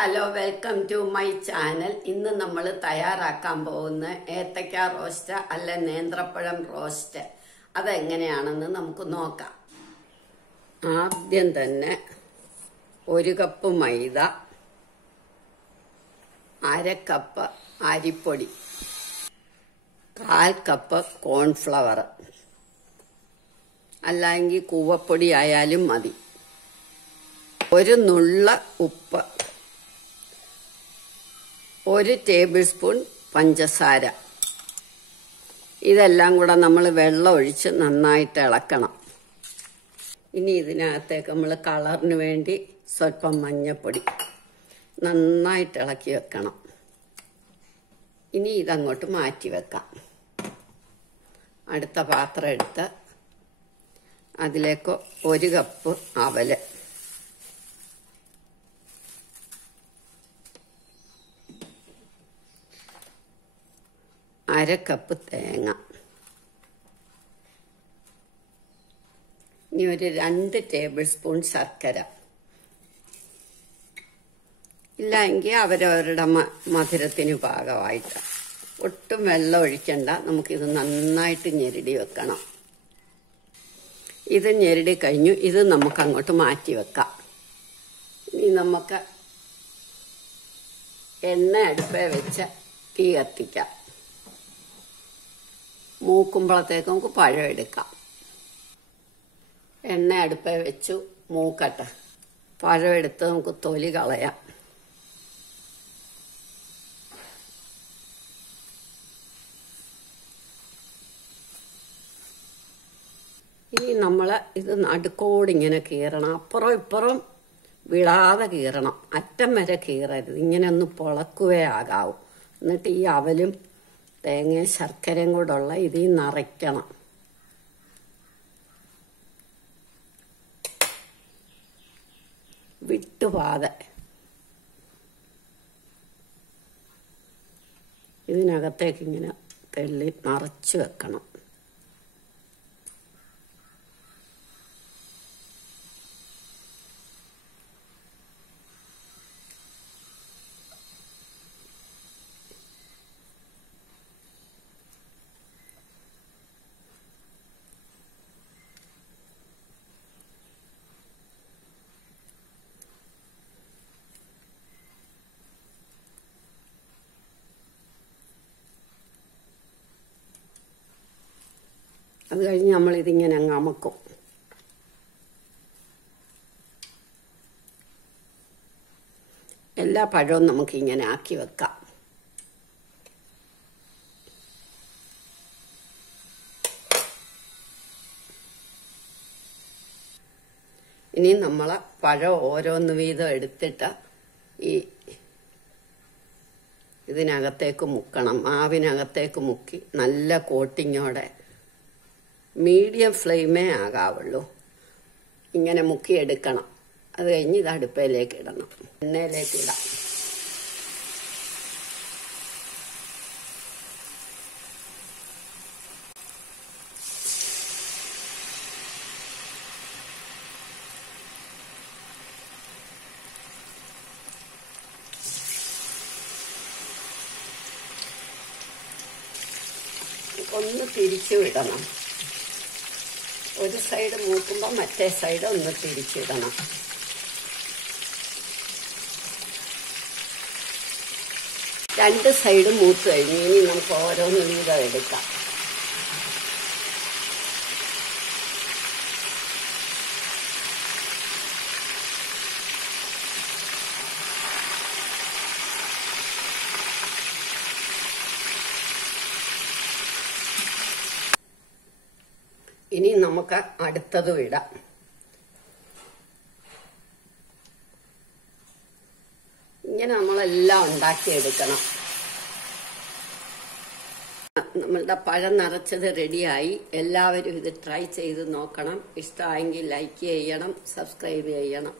Hello welcome to my channel. ഇന്ന് നമ്മൾ തയ്യാറാക്കാൻ പോകുന്ന ഏത്തക്ക റോസ്റ്റ് അല്ല നേന്ത്രപ്പഴം റോസ്റ്റ്. അതെങ്ങനെയാണെന്ന് നമുക്ക് നോക്കാം. ആദ്യം തന്നെ 1 കപ്പ് മൈദ, 1/2 കപ്പ് അരിപ്പൊടി, 1/4 കപ്പ് കോൺഫ്ലവർ, അല്ലെങ്കിൽ കൂവപ്പൊടി ആയാലും മതി, 1 നുള്ള ഉപ്പ്, 1 ടേബിൾ സ്പൂൺ പഞ്ചസാര. ഇതെല്ലാം കൂടെ നമ്മൾ വെള്ളം ഒഴിച്ച് നന്നായിട്ട് ഇളക്കണം. ഇനി ഇതിനകത്തേക്ക് നമ്മൾ കളറിന് വേണ്ടി സ്വല്പം മഞ്ഞൾപ്പൊടി നന്നായിട്ട് ഇളക്കി വെക്കണം. ഇനി ഇതങ്ങോട്ട് മാറ്റി വെക്കാം. അടുത്ത പാത്രം എടുത്ത് അതിലേക്ക് 1 കപ്പ് അവല്, 1/2 കപ്പ് തേങ്ങ, ഇനി 2 ടേബിൾ സ്പൂൺ ശർക്കര. ഇല്ലെങ്കിൽ അവരവരുടെ മധുരത്തിന് പാകമായിട്ട്. ഒട്ടും വെള്ളം ഒഴിക്കണ്ട. നമുക്കിത് നന്നായിട്ട് ഞെരടി വെക്കണം. ഇത് ഞെരടി കഴിഞ്ഞു. ഇത് നമുക്ക് അങ്ങോട്ട് മാറ്റി വെക്കാം. ഇനി നമുക്ക് എണ്ണ അടുപ്പേ വെച്ച് തീ കത്തിക്കാം. മൂക്കുമ്പോഴത്തേക്ക് നമുക്ക് പഴം എടുക്കാം. എണ്ണ അടുപ്പേ വെച്ചു മൂക്കട്ടെ. പഴം എടുത്ത് നമുക്ക് തൊലി കളയാം. ഇനി നമ്മൾ ഇത് നടുക്കോടിങ്ങനെ കീറണം. അപ്പുറം ഇപ്പുറം വിടാതെ കീറണം. അറ്റം വരെ കീറരുത്. ഇങ്ങനെ ഒന്ന് പൊളക്കുവേ ആകാവൂ. എന്നിട്ട് ഈ അവലും തേങ്ങയും ശർക്കരയും കൂടെ ഉള്ള ഇതിൽ നിറയ്ക്കണം. വിട്ടുപാതെ ഇതിനകത്തേക്ക് ഇങ്ങനെ തെള്ളി നിറച്ച് വെക്കണം. അത് കഴിഞ്ഞ് നമ്മളിതിങ്ങനെ അങ്ങ് അമക്കും. എല്ലാ പഴവും നമുക്കിങ്ങനെ ആക്കി വെക്കാം. ഇനി നമ്മൾ പഴം ഓരോന്ന് വീതം എടുത്തിട്ട് ഇതിനകത്തേക്ക് മുക്കണം. മാവിനകത്തേക്ക് മുക്കി നല്ല കോട്ടിങ്ങോടെ മീഡിയം ഫ്ലെയിമേ ആകാവുള്ളൂ. ഇങ്ങനെ മുക്കിയെടുക്കണം. അത് കഴിഞ്ഞ് ഇത് അടുപ്പയിലേക്ക് ഇടണം. എണ്ണയിലേക്ക് ഇടാം. ഒന്ന് തിരിച്ചു വിടണം. ഒരു സൈഡ് മൂക്കുമ്പോൾ മറ്റേ സൈഡ് ഒന്ന് തിരിച്ചിടണം. രണ്ട് സൈഡ് മൂത്ത് കഴിഞ്ഞ് ഇനി നമുക്ക് ഓരോന്ന് വീതം എടുക്കാം. ഇനി നമുക്ക് അടുത്തതും ഇടാം. ഇങ്ങനെ നമ്മളെല്ലാം ഉണ്ടാക്കിയെടുക്കണം. നമ്മളുടെ പഴം നിറച്ചത് റെഡിയായി. എല്ലാവരും ഇത് ട്രൈ ചെയ്ത് നോക്കണം. ഇഷ്ടമായെങ്കിൽ ലൈക്ക് ചെയ്യണം, സബ്സ്ക്രൈബ് ചെയ്യണം.